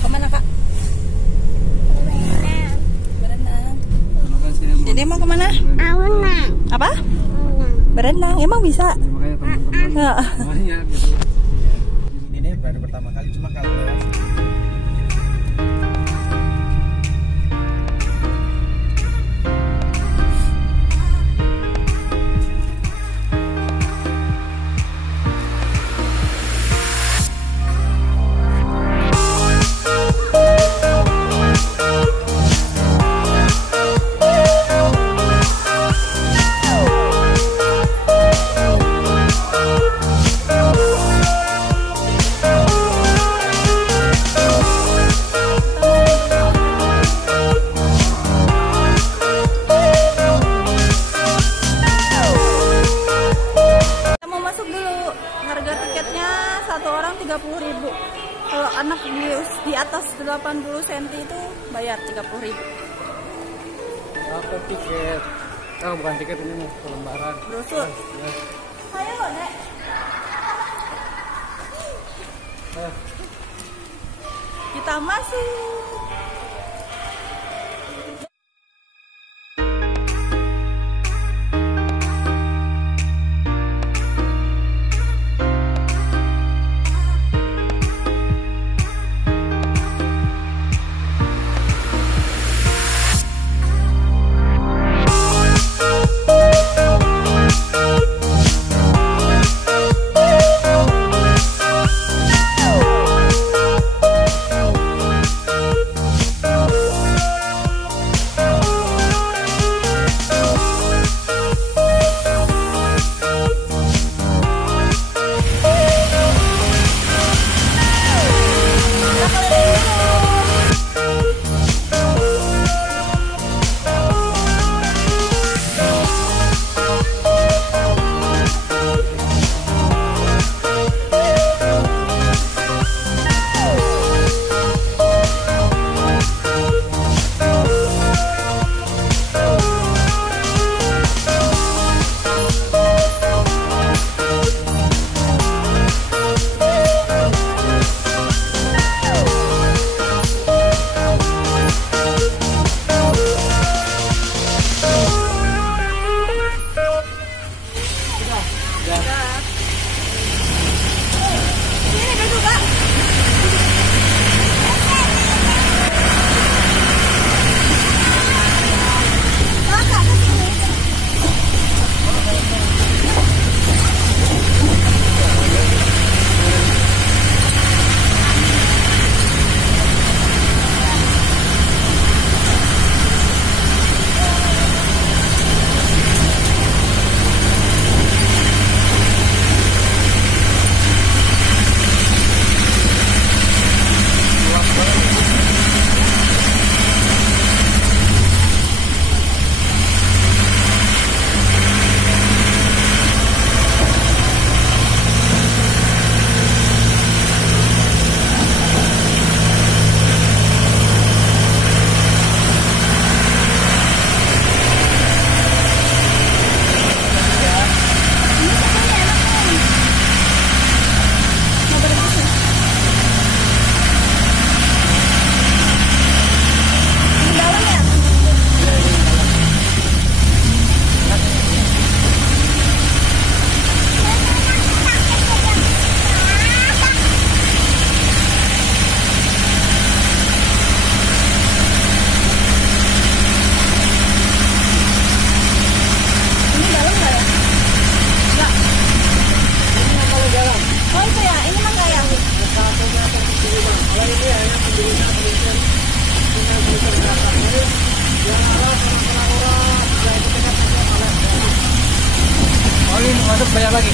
Kemana kak? Berenang. Jadi mau kemana? Berenang. Apa? Berenang. Emang bisa? Makanya teman-teman banyak gitu. Ini baru pertama kali, cuma kalau satu orang 30.000. Kalau anak di atas 80 cm itu bayar 30.000. apa tiket? Oh, bukan tiket, ini mah lembaran. Brosur. Ya. Ayo, Dek. Kita masuk. Masuk bayar lagi.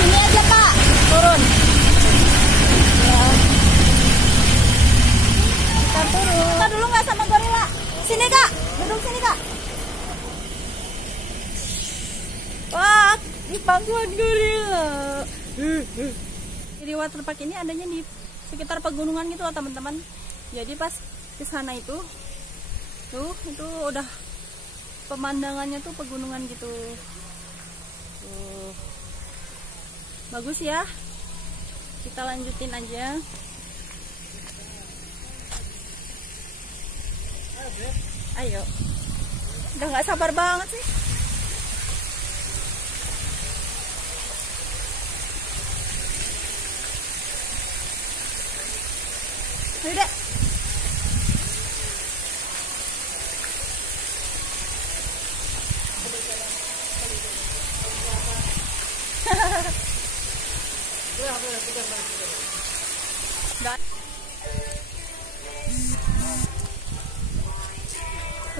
Sini aja Kak, turun. Ya. Jadi waterpark ini adanya di sekitar pegunungan gitu loh teman-teman. Jadi pas ke sana itu udah pemandangannya tuh pegunungan gitu. Tuh. Bagus ya. Kita lanjutin aja. Ayo. Udah nggak sabar banget sih. Ayo deh.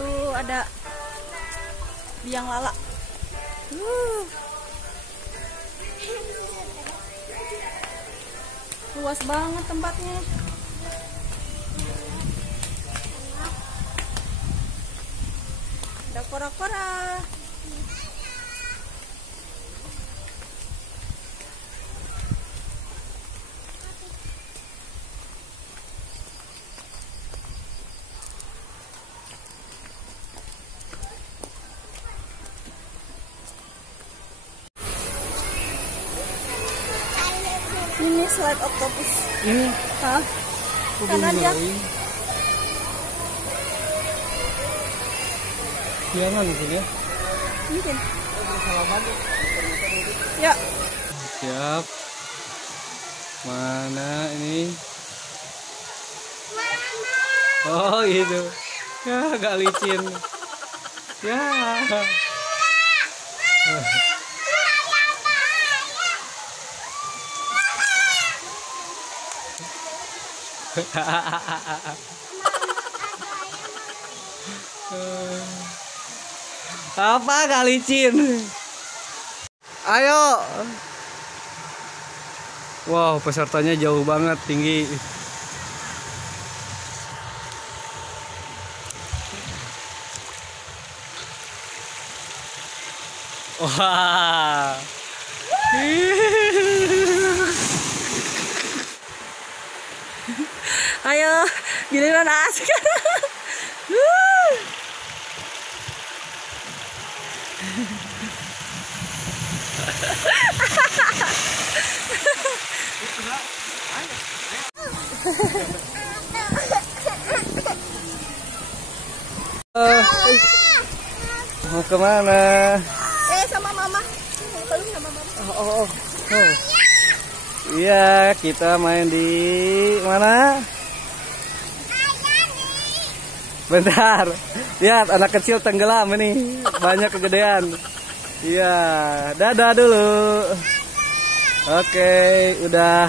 Tuh ada biang lala. Luas banget tempatnya. Ada kora-kora. Ini slide octopus. Ini? Hah? Karena dia jangan mungkin ya. mungkin. Ya. Siap. Mana ini? Oh gitu. Ya agak licin. Ya. Apa gak licin? Ayo. Wow, pesertanya jauh banget, tinggi. Wah. Ayo, giliran asik. Mau kemana? Sama mama. Belum sama mama. Oh. Iya, kita main di mana? Bentar, lihat anak kecil tenggelam ini, banyak kegedean. Iya, dadah dulu. Oke, udah.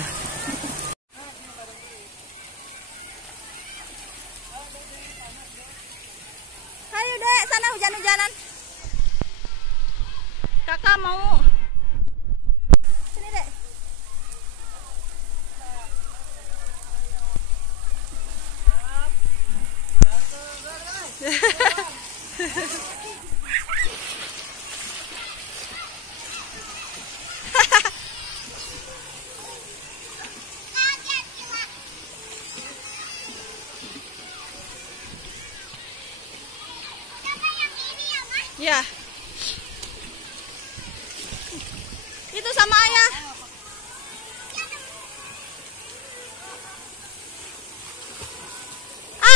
Ayo dek, sana hujan-hujanan. Kakak mau. Sini dek. Ya. Itu sama ayah.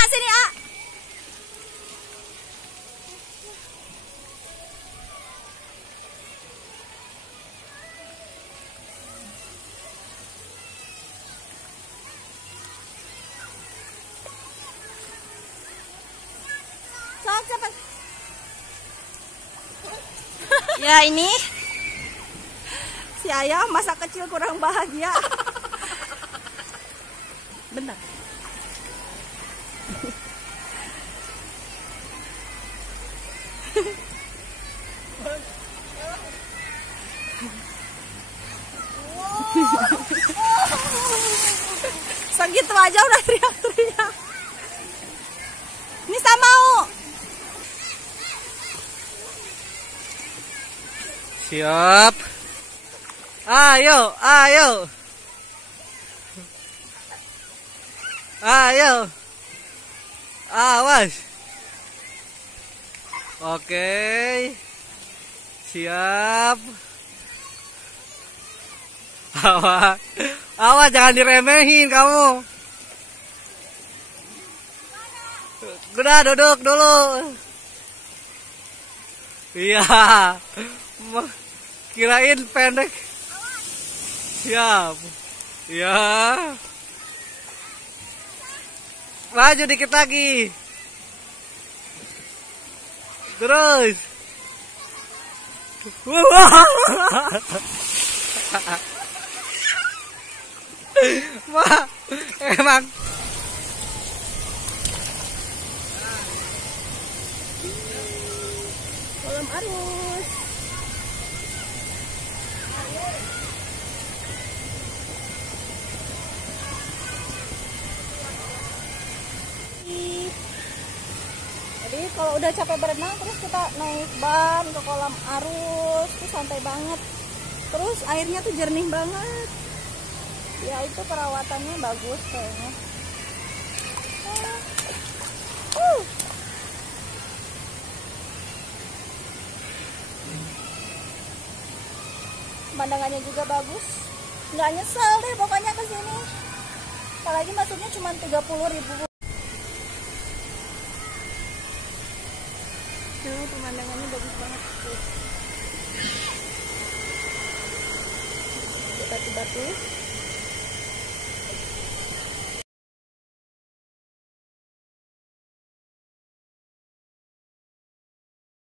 Sini, A. Sok, cepat. Ya ini si ayah masa kecil kurang bahagia. Benar. Segitu aja udah teriak-teriak. Nisa mau. Siap. Ayo, ayo. Ayo. Awas. Oke. Siap. Awas. Awas, jangan diremehin kamu. Udah duduk dulu. Iya. Kirain pendek. Siap. Ya. Maju dikit lagi. Terus. Wah, emang. Kolam arus. Jadi kalau udah capek berenang terus kita naik ban ke kolam arus, itu santai banget. Terus airnya tuh jernih banget. Ya itu perawatannya bagus kayaknya. Pemandangannya juga bagus. Nggak nyesel deh pokoknya kesini. Apalagi masuknya cuma 30.000. Tuh pemandangannya